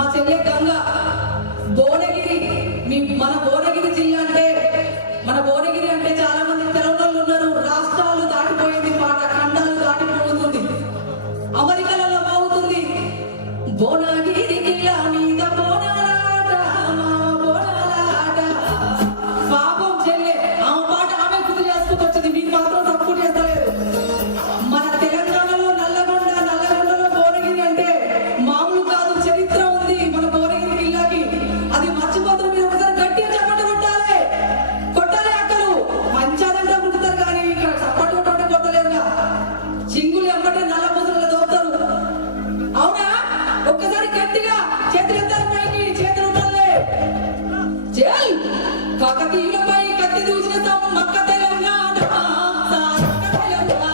మా చెల్లె గంగ భువనగిరి మన భువనగిరి జిల్లా అంటే మన భువనగిరి అంటే చాలా మంది తెలంగాణలో ఉన్నారు. రాష్ట్రాలు దాటిపోయింది, పాట ఖండాలు దాటిపోతుంది, అమెరికాలలో బాగుతుంది. భువనగిరి జిల్లా మీద బోనాలాట, బోనాలాట. పాపం చెల్లె ఆమె పాట ఆమె గుర్తు చేసుకుంటూ వచ్చింది, మీకు మాత్రం సపోర్ట్ చేస్తలేదు. మన తెలంగాణలో నల్లగొండలో భువనగిరి అంటే మామూలు కాదు, చరిత్ర ఉంది మన భువనగిరి జిల్లాకి. అది మర్చిపోతున్న మీరు ఒకసారి గట్టిగా చప్పట్లు కొట్టాలి అక్కలు. మంచాలంటే ముట్టుతారు కానీ ఇక్కడ చప్పట్లు కొట్టడం కొట్టలేరుగా. చింగులు ఎమ్మటే నల్ల ముద్రలు దోపుతారు. అవునా? ఒక్కసారి గట్టిగా చేతులెత్తాలి పైకి, చేతులు ఉండాలి. జై కాకతీయులపై కత్తి దూసిస్తాం మక్క తెలంగాణ, సారక్క తెలంగాణ.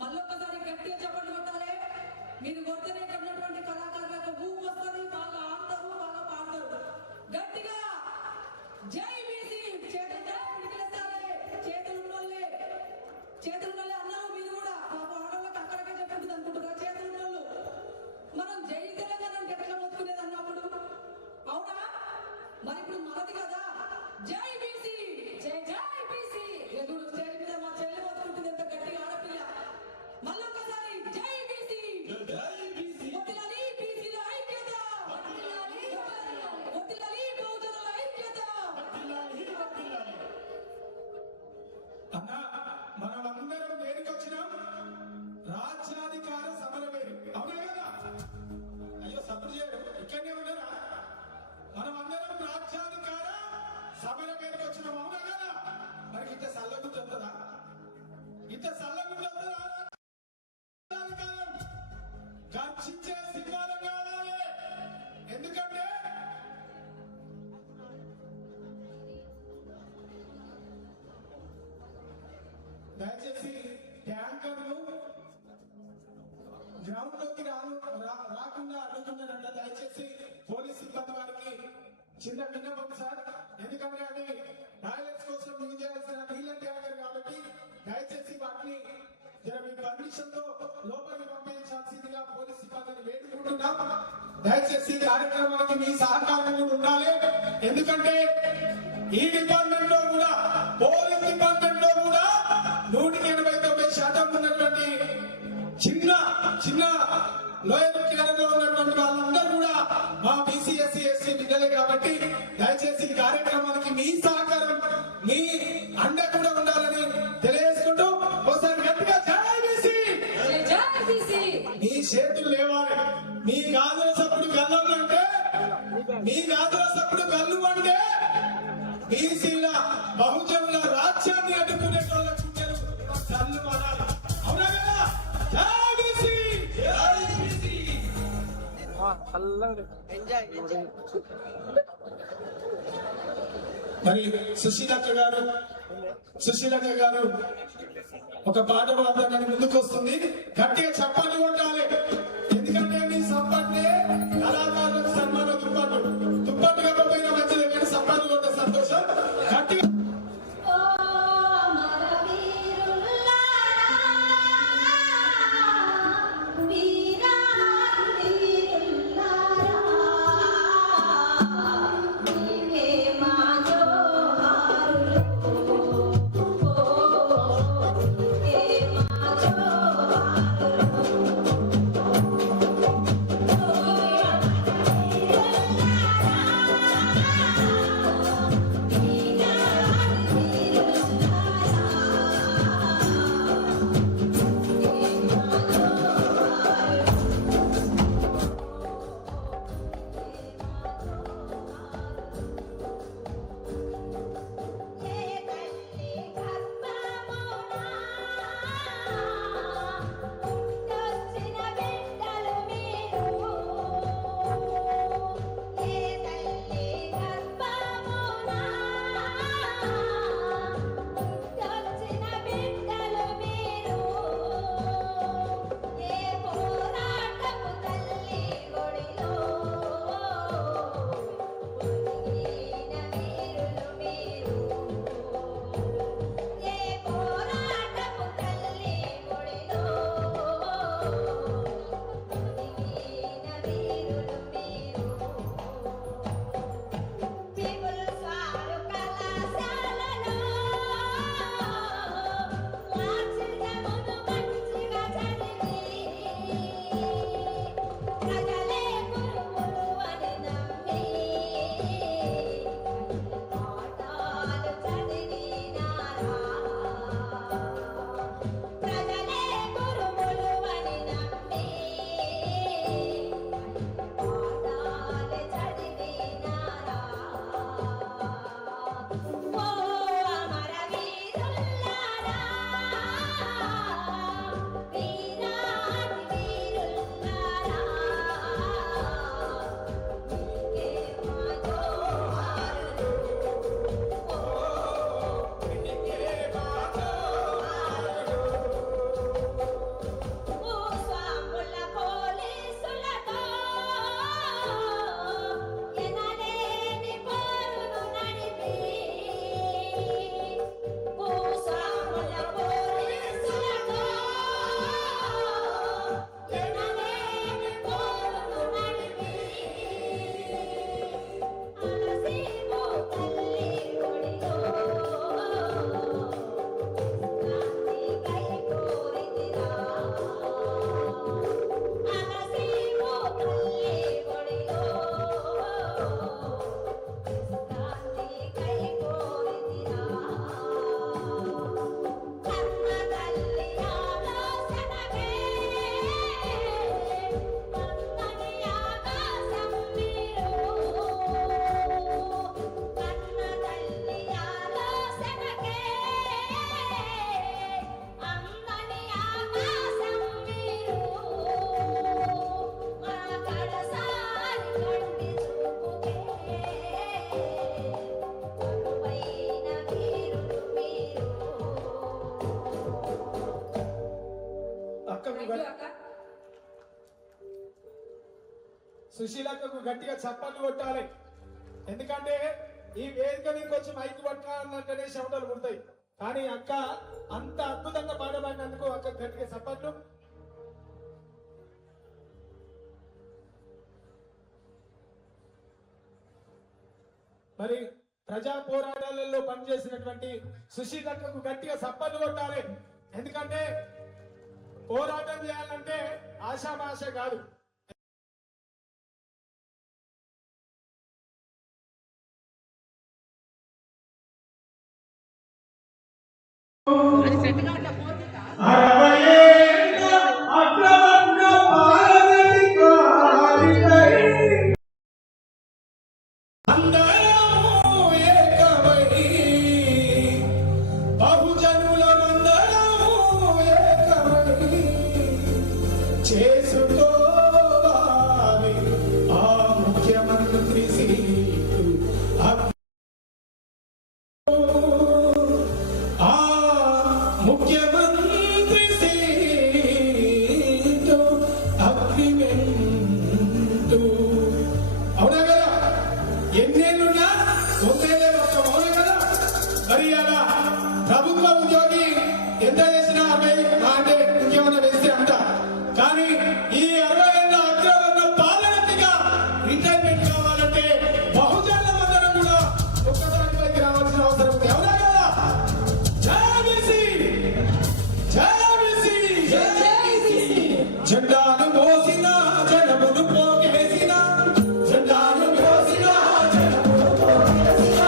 మళ్ళొక్కసారి గట్టిగా చప్పట్లు కొట్టాలి. మీరు కొడితేనే ఇక్కడ ఉన్నటువంటి కళాకారులకు ఊపు వస్తుంది, బాగా ఆడతారు, బాగా పాడతారు. గట్టిగా జై బీసీ. చేతులున్నోళ్ళే అన్నారు మీరు కూడా. పాప ఆడవాళ్ళకి అక్కడికే చెప్పండి అనుకుంటున్నారు. చేతులున్నోళ్ళు మనం జై తెలంగాణ ఎట్లా మొత్తుకునేది అన్నప్పుడు, అవునా? మరి ఇప్పుడు మనది కదా జై బీసీ, జై జై బీసీ. ఎదురు స్టేజ్ మీద మా చెల్లె మొత్తుకుంటుంది, ఎంత గట్టిగా ఆడపిల్ల. మళ్ళొక్కసారి జై బీసీ, వదిలాలి బీసీల ఐక్యత, వదిలాలి బహుజనుల ఐక్యత. అన్నా, మనమందరం దేనికి వచ్చినాం? రాజ్యాధికార సమరవేది, అవునా కదా? అయ్యో సపోర్ట్ చేయరు, ఇక్కడనే ఉన్నారా? మనమందరం రాజ్యాధికార సమరవేదికి వచ్చినాం, అవునా కదా? మరి ఇంత సల్లగుంది వస్తుందా? ఇంత సల్లగుంది వస్తుందా? గర్జించే సింహాలం కావాలి. ఎందుకంటే దయచేసి ట్యాంకర్లు గ్రౌండ్ లోకి రాకుండా అడ్డుకున్నారంట. దయచేసి పోలీస్ సిబ్బంది వారికి చిన్న విన్నపం సార్. ఎందుకంటే అది టాయిలెట్స్ కోసం యూజ్ చేయాల్సిన నీళ్ళ ట్యాంకర్ కాబట్టి దయచేసి వాటిని మీ పర్మిషన్ తో లోపలికి పంపించాల్సిందిగా పోలీస్ సిబ్బందిని వేడుకుంటున్నాం. దయచేసి కార్యక్రమానికి మీ సహకారం కూడా ఉండాలి. ఎందుకంటే ఈ డిపార్ట్మెంట్ లో కూడా, పోలీస్ డిపార్ట్మెంట్ లో కూడా 189% ఉన్నటువంటి చిన్న లోయర్ కేడర్లో ఉన్నటువంటి వాళ్ళందరూ కూడా మా బీసీ ఎస్సీ ఎస్టీ బిడ్డలే కాబట్టి దయచేసి ఈ కార్యక్రమానికి మీ సహకారం, మీ అండ కూడా ఉండాలని తెలియజేసుకుంటూ ఒకసారి గట్టిగా జై బీసీ. మీ చేతులు లేవాలి. మీ గాజుల సప్పుడు గల్లు అంటే, మీ గాజుల సప్పుడు గల్లు అంటే బీసీల బహుజనుల రాజ్యాన్ని అడ్డుకునే వాళ్ళ చుట్టూ గల్లు అనాలి, అవునా కదా? జై బీసీ, జై బీసీ. మరి సుశీలక్క గారు ఒక పాట పాడతానని ముందుకు వస్తుంది. గట్టిగా చప్పట్లు కొట్టాలి. ఎందుకంటే మీ సప్పట్లే కళాకారులకు సన్మాన దుప్పట్లు. దుప్పట్లు కాకపోయినా మంచిది, కానీ సప్పట్లు కొట్టే సంతోషం. గట్టిగా ఓ అమరవీరుల్లారా వీరాధీరుల్లారా నీవే మా జోహారులు నీవే మా ఏ తల్లి గర్భమున పుట్టొచ్చిన బిడ్డలు మీరు ఏ తల్లి గర్భమున పుట్టొచ్చిన బిడ్డలు మీరు ఏ పోరాటపు తల్లి ఒడిలో పొదిగిన వీరులు మీరు ఏ పోరాటపు తల్లి ఒడిలో పొదిగిన వీరులు మీరు పీపుల్స్ వారు కళాశాలలో మార్క్సిజమును మంచిగా చదివి ప్రజలే గురువులు అని నమ్మి పాఠాలు చదివినారా ప్రజలే గురువులు అని నమ్మి పాఠాలు చదివినారా ఓ అమరవీరుల్లారా వీరాధీరుల్లారా నీకే మా జోహారులు భూస్వాముల పోలీసులతో ఎనలేని పోరును నడిపి భూస్వాముల పోలీసులతో ఎనలేని పోరును నడిపి అలసీము తల్లి ఒడిలో శాంతి కై కోరితిరా అలసీము తల్లి ఒడిలో శాంతి కై కోరితిరా కన్న తల్లి ఆలోచనకే కన్నని ఆకాశం మీరు కన్న తల్లి ఆలోచనకే అందని ఆకాశం మీరు మా కడసారి కంటి చూపుకే కనువైన వీరులు మీరు అక్కకు సుశీలక్కకు గట్టిగా చప్పట్లు కొట్టాలి. ఎందుకంటే ఈ వేదిక మీదకి వచ్చి మైక్ పట్టాలంటేనే చెమటలు పుడతాయి. కానీ అక్క అంత అద్భుతంగా పాడబడినందుకు అక్క గట్టిగా చప్పట్లు. మరి ప్రజా పోరాటాలలో పనిచేసినటువంటి సుశీలక్కకు గట్టిగా చప్పట్లు కొట్టాలి. ఎందుకంటే పోరాటం చేయాలంటే ఆశామాష కాదు. చేసుకోవాలి ఆ ముఖ్యమంత్రి సీటు. ఆ ముఖ్యమంత్రి అగ్రిమెంటు. అవునా కదా? ఎన్నేళ్ళున్నా తొమ్మిదేళ్ళే మొత్తం. అవునా కదా? మరి అలా ప్రభుత్వ ఉద్యోగి ఎంత చేసినా 60 అంటే ఇంకేమైనా వేస్తే అంత. కానీ ఈ 60 ఏళ్ళ అగ్రవర్ణ పాలనగా రిటైర్మెంట్ కావాలంటే బహుజనుల మందరం కూడా ఒక్కదానిపైకి రావాల్సిన అవసరం ఉంది. అవునా కదా? జై బీసీ! జై బీసీ! జెండాను మోసిన జనమును పోగేసిన, జెండాను మోసిన జనమును పోగేసిన,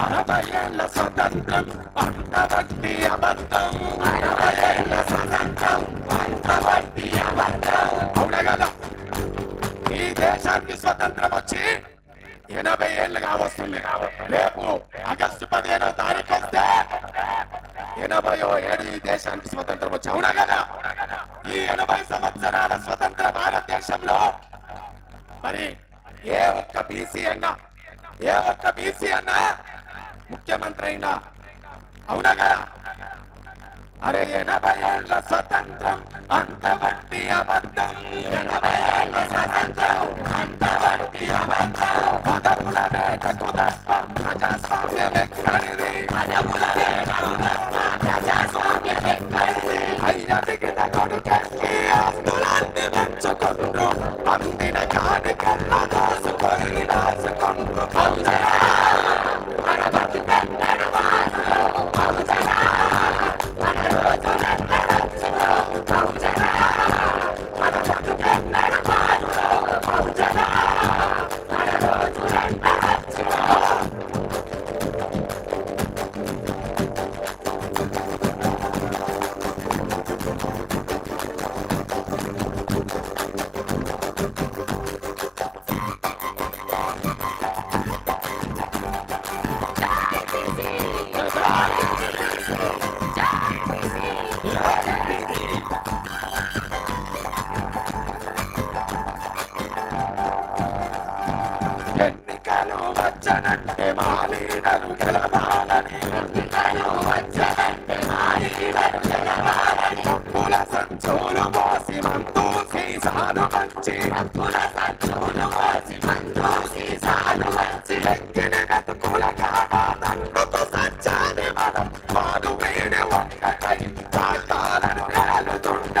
అరవైళ్ళ స్వతంత్రం అంతవడ్డీ అబద్ధం. అరవైళ్ళ స్వతంత్రం అంతవడ్డీ అబద్ధం. అవునా కదా? ఈ దేశానికి స్వతంత్రం వచ్చి 80 ఏళ్ళుగా వస్తుంది. రేపు ఆగస్టు 15వ తారీఖు వస్తే 80వ ఏడు ఈ దేశానికి స్వతంత్రం వచ్చి. అవునా కదా? ఈ 80 సంవత్సరాల స్వతంత్ర భారతదేశంలో మరి ఏ ఒక్క బీసీ అన్నా ముఖ్యమంత్రి అయినా. అవునా కదా? అరే 80 ఏళ్ళ స్వతంత్రం అంతవడ్డీ అబద్ధం. 80 ఏళ్ళ స్వతంత్రం అంతవడ్డీ అబద్ధం. పదవుల వేటకు దస్తం ప్రజాస్వామ్యం ఎక్కడిది? పదవుల వేటకు దస్తం ప్రజాస్వామ్యం ఎక్కడిది? అయ్య దిగిన కొడుకకి ఆస్తులన్నీ పంచుకుంటూ అందిన కానుకల్లా దాచుకుంటూ ఎన్నికలు వచ్చనంటే మాలీడరు గెలవాలని. ఎన్నికలు వచ్చనంటే మాలీడరు గెలవాలని. అప్పుల సంచులు మోసి మందు సీసాలు మంచి. అప్పుల సంచులు మోసి మందు సీసాలు మంచి. ఎక్కిన గతుకుల కావాలన్నుకు సచ్చాలి మనం. వాడు వేడి ఒక్కటై ప్రాంతాలను కాలుతుండ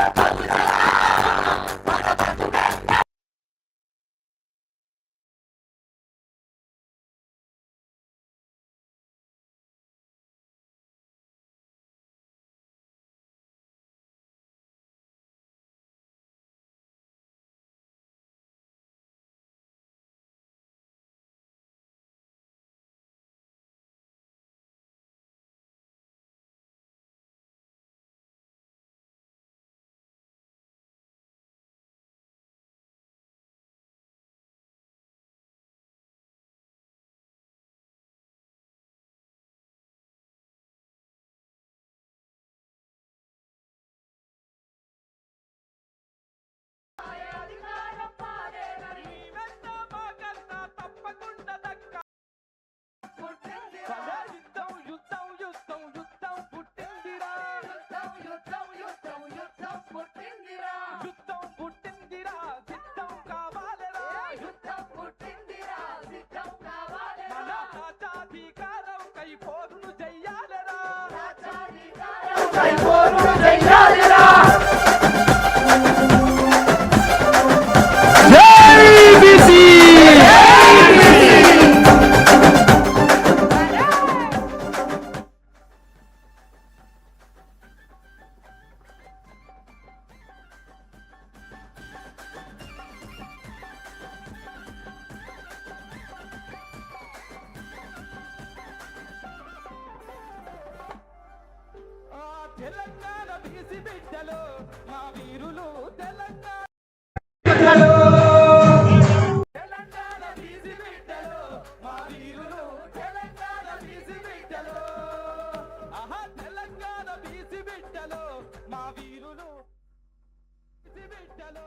కైపోరు చెయ్యాలిరా జై బీసీ తెలంగాణ బీసీ బిడ్డలు మా వీరులు తెలంగాణ బీసీ బిడ్డలు మా వీరులు తెలంగాణ బీసీ బిడ్డలు ఆహా తెలంగాణ బీసీ బిడ్డలు మా వీరులు బీసీ బిడ్డలు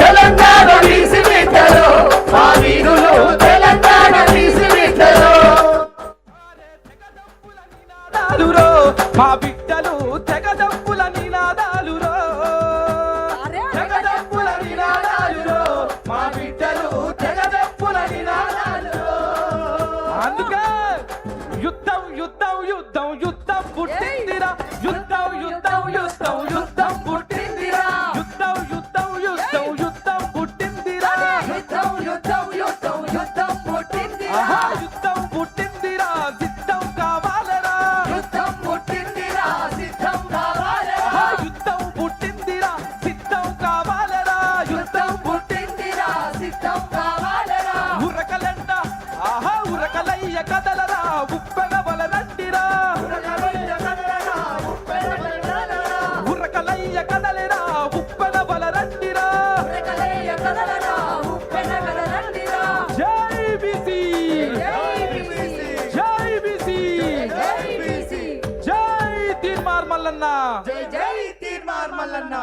తెలంగాణ బీసీ బిడ్డలు మా వీరులు తెలంగాణ బీసీ బిడ్డలు మా బిడ్డలు తెగదప్పుల నినాదాలురో తెగదప్పుల నినాదాలురో మా బిడ్డలు తెగదప్పుల నినాదాలురో అందుకే యుద్ధం యుద్ధం యుద్ధం యుద్ధం పుట్టిందిరా యుద్ధం యుద్ధం యుద్ధం యుద్ధం పుట్టిందిరా యుద్ధం యుద్ధం యుద్ధం యుద్ధం పుట్టిందిరా యుద్ధం యుద్ధం యుద్ధం యుద్ధం పుట్టిందిరా యుద్ధం పుట్టిందిరా సిద్ధం కావాలరా యుద్ధం పుట్టిందిరా సిద్ధం కావాలరా యుద్ధం పుట్టిందిరా సిద్ధం కావాలరా యుద్ధం పుట్టిందిరా సిద్ధం కావాలరా ఉరకలంట ఆహా ఉరకలయ్య కదలరా ఉప్పెన బలరండిరా ఉరకలయ్య కదలరా ఉప్పెన బలరండిరా ఉరకలయ్య కదలరా ఉప్పెన బలరండిరా ఉరకలయ్య కదలరా ఉప్పెన బలరండిరా జై బీసీ జై బీసీ జై బీసీ జై బీసీ జై తీర్మార్ మల్లన్న జై జై తీర్మార్ మల్లన్న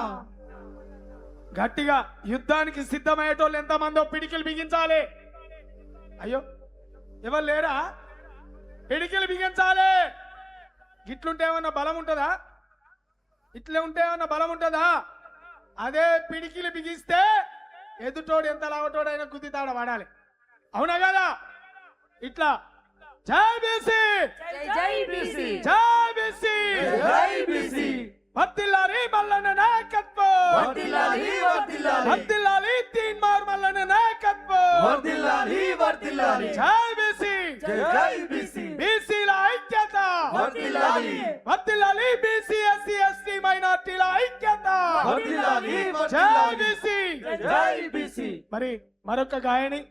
గట్టిగా యుద్ధానికి సిద్ధమయ్యేటోళ్ళు ఎంతమందో పిడికిలు బిగించాలి అయ్యో ఎవరు లేరా పిడికిలు బిగించాలి ఇట్లుంటే ఏమన్నా బలం ఉంటుందా ఇట్లా ఉంటే ఏమన్నా బలం ఉంటుందా అదే పిడికిలు బిగిస్తే ఎదుటోడు ఎంత లావటోడైనా గుద్దితాడ వాడాలి అవునా కదా ఇట్లా జై బీసీ జై బీసీ జై బీసీ జై బీసీ వర్ధిల్లాలి మల్లన్న నాయకత్వం వర్ధిల్లాలి వర్ధిల్లాలి వర్ధిల్లాలి తీన్మార్ మల్లన్న నాయకత్వం వర్ధిల్లాలి వర్ధిల్లాలి జై బీసీ జై బీసీ బీసీల ఐక్యత వర్ధిల్లాలి వర్ధిల్లాలి బీసీ ఎస్సీ ఎస్టీ మైనార్టీల ఐక్యత వర్ధిల్లాలి జై బీసీ జై బీసీ మరి మరొక గాయని